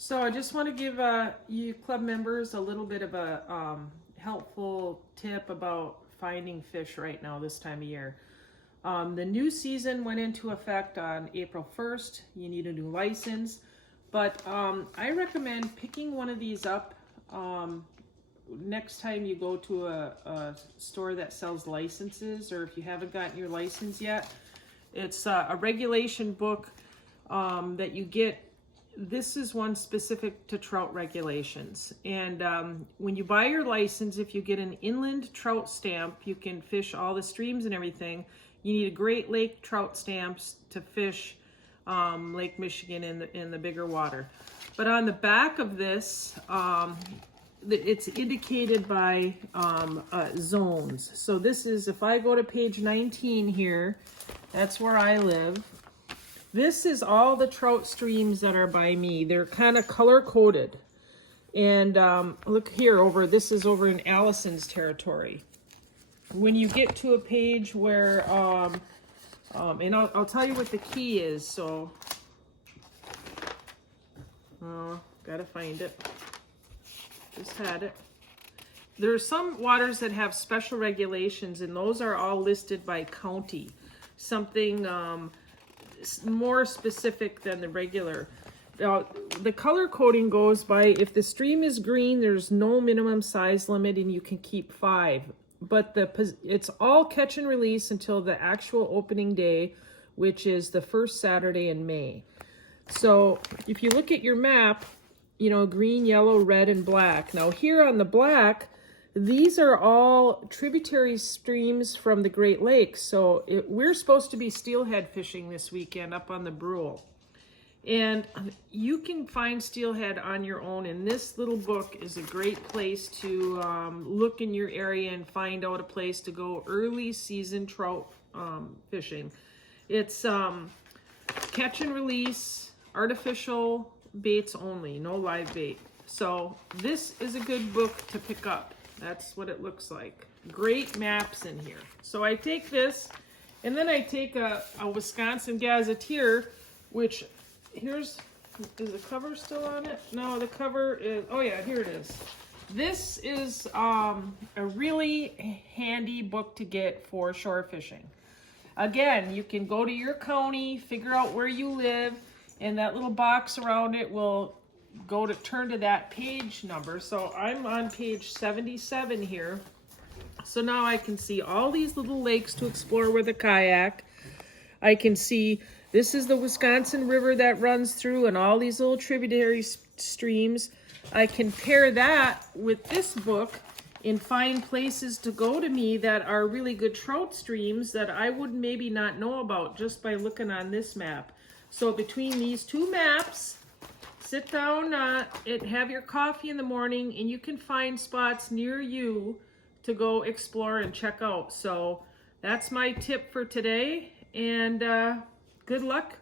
So I just want to give you club members a little bit of a helpful tip about finding fish right now this time of year. The new season went into effect on April 1st. You need a new license, but I recommend picking one of these up next time you go to a store that sells licenses, or if you haven't gotten your license yet. It's a regulation book that you get. This is one specific to trout regulations. And when you buy your license, if you get an inland trout stamp, you can fish all the streams and everything. You need a Great Lake trout stamps to fish Lake Michigan in the bigger water. But on the back of this, it's indicated by zones. So this is, if I go to page 19 here, that's where I live. This is all the trout streams that are by me. They're kind of color coded. And look here, this is over in Allison's territory. When you get to a page where, and I'll tell you what the key is, so, gotta find it. Just had it. There are some waters that have special regulations, and those are all listed by county. Something more specific than the regular. The color coding goes by, if the stream is green, there's no minimum size limit and you can keep 5. But it's all catch and release until the actual opening day, which is the first Saturday in May. So if you look at your map, you know, green, yellow, red, and black. Now here on the black, these are all tributary streams from the Great Lakes. So we're supposed to be steelhead fishing this weekend up on the Brule. And you can find steelhead on your own, and this little book is a great place to look in your area and find out a place to go early season trout fishing. It's catch and release, artificial baits only, no live bait. So this is a good book to pick up. That's what it looks like. Great maps in here. So I take this, and then I take a Wisconsingazetteer, which is the cover still on it? No, the cover is, oh yeah, here it is. This is a really handy book to get for shore fishing. Again, you can go to your county, figure out where you live, and that little box around it will turn to that page number. So I'm on page 77 here. So now I can see all these little lakes to explore with a kayak. I can see this is the Wisconsin River that runs through and all these little tributary streams. I can pair that with this book and find places to go to me that are really good trout streams that I would maybe not know about just by looking on this map. So between these two maps, sit down and have your coffee in the morning, and you can find spots near you to go explore and check out. So that's my tip for today, and good luck